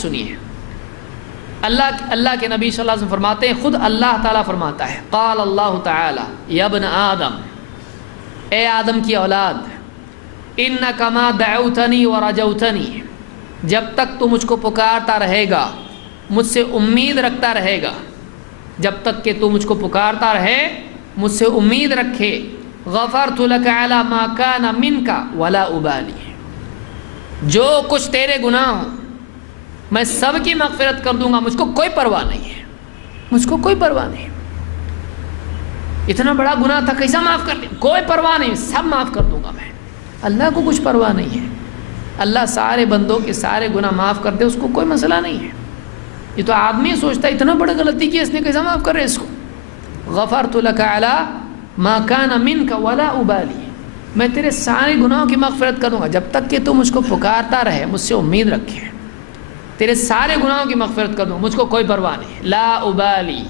سنیے، اللہ کے نبی صلی اللہ علیہ وسلم فرماتے ہیں، خود اللہ تعالیٰ فرماتا ہے، قال اللہ تعالی یا ابن آدم، اے آدم کی اولاد، انک ما دعوتنی ورجوتنی، جب تک تو مجھ کو پکارتا رہے گا، مجھ سے امید رکھتا رہے گا، جب تک کہ تو مجھ کو پکارتا رہے، مجھ سے امید رکھے، غفرت لک علی ما کان منک ولا ابالی، جو کچھ تیرے گناہ ہوں میں سب کی مغفرت کر دوں گا، مجھ کو کوئی پرواہ نہیں ہے، مجھ کو کوئی پرواہ نہیں۔ اتنا بڑا گناہ تھا، کیسا معاف کر دیں؟ کوئی پرواہ نہیں، سب معاف کر دوں گا میں۔ اللہ کو کچھ پرواہ نہیں ہے، اللہ سارے بندوں کے سارے گناہ معاف کر دے، اس کو کوئی مسئلہ نہیں ہے۔ یہ تو آدمی سوچتا ہے اتنا بڑا غلطی کی، اس نے کیسا معاف کر رہے اس کو؟ غفرت لک علی ما کان منک ولا ابالی، میں تیرے سارے گناہوں کی مغفرت کر دوں گا جب تک کہ تو مجھ کو پکارتا رہے، مجھ سے امید رکھے، تیرے سارے گناہوں کی مغفرت کر دوں، مجھ کو کوئی پرواہ نہیں۔ لا ابالی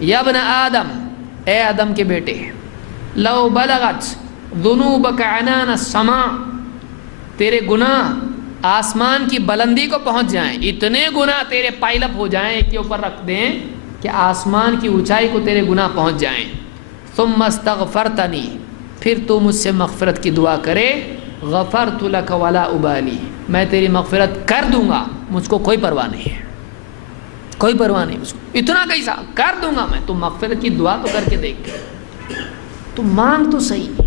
یا ابن آدم، اے آدم کے بیٹے، لو بلغت ذنوبک عنان السماء، تیرے گناہ آسمان کی بلندی کو پہنچ جائیں، اتنے گناہ تیرے پائل اپ ہو جائیں، ایک کے اوپر رکھ دیں کہ آسمان کی اونچائی کو تیرے گناہ پہنچ جائیں، ثم استغفرتنی، پھر تو مجھ سے مغفرت کی دعا کرے، غفرت لک ولا ابالی، میں تیری مغفرت کر دوں گا، مجھ کو کوئی پرواہ نہیں ہے، کوئی پرواہ نہیں مجھ کو، اتنا کیسا کر دوں گا میں۔ تو مغفرت کی دعا تو کر کے دیکھ، تو مانگ تو صحیح،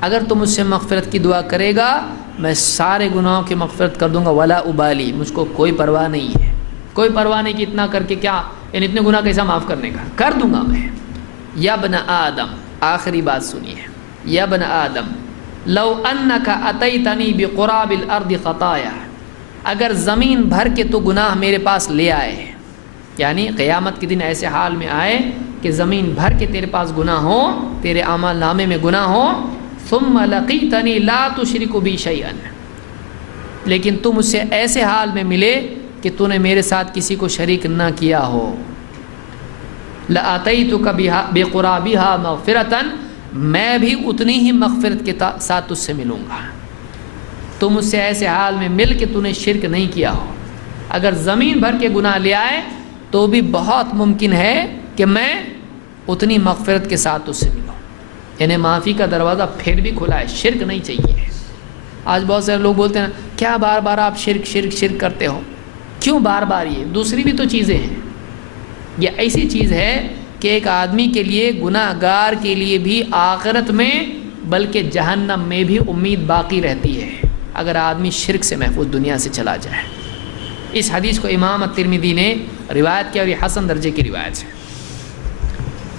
اگر تو مجھ سے مغفرت کی دعا کرے گا میں سارے گناہوں کی مغفرت کر دوں گا، ولا ابالی، مجھ کو کوئی پرواہ نہیں ہے، کوئی پرواہ نہیں کہ اتنا کر کے کیا، یعنی اتنے گناہ کیسا معاف کرنے کا، کر دوں گا میں۔ یا ابن آدم، آخری بات سنیے، یا ابن آدم لو انک اتیتنی بقراب الارض خطایا، اگر زمین بھر کے تو گناہ میرے پاس لے آئے، یعنی قیامت کے دن ایسے حال میں آئے کہ زمین بھر کے تیرے پاس گناہ ہو، تیرے اعمال نامے میں گناہ ہو، ثم لقیتنی لا تشرک بی شیئا، لیکن تم مجھ سے ایسے حال میں ملے کہ تو نے میرے ساتھ کسی کو شریک نہ کیا ہو، لآتیتک بقرابہا مغفرۃ، میں بھی اتنی ہی مغفرت کے ساتھ تجھ سے ملوں گا۔ تم مجھ سے ایسے حال میں مل کہ تو نے شرک نہیں کیا ہو، اگر زمین بھر کے گناہ لے آئے تو بھی بہت ممکن ہے کہ میں اتنی مغفرت کے ساتھ تجھ سے ملوں، یعنی معافی کا دروازہ پھر بھی کھلا ہے، شرک نہیں چاہیے۔ آج بہت سارے لوگ بولتے ہیں کیا بار بار آپ شرک شرک شرک کرتے ہو، کیوں بار بار؟ یہ دوسری بھی تو چیزیں ہیں، یہ ایسی چیز ہے کہ ایک آدمی کے لیے، گناہ گار کے لیے بھی آخرت میں بلکہ جہنم میں بھی امید باقی رہتی ہے اگر آدمی شرک سے محفوظ دنیا سے چلا جائے۔ اس حدیث کو امام الترمذی نے روایت کیا اور یہ حسن درجے کی روایت ہے۔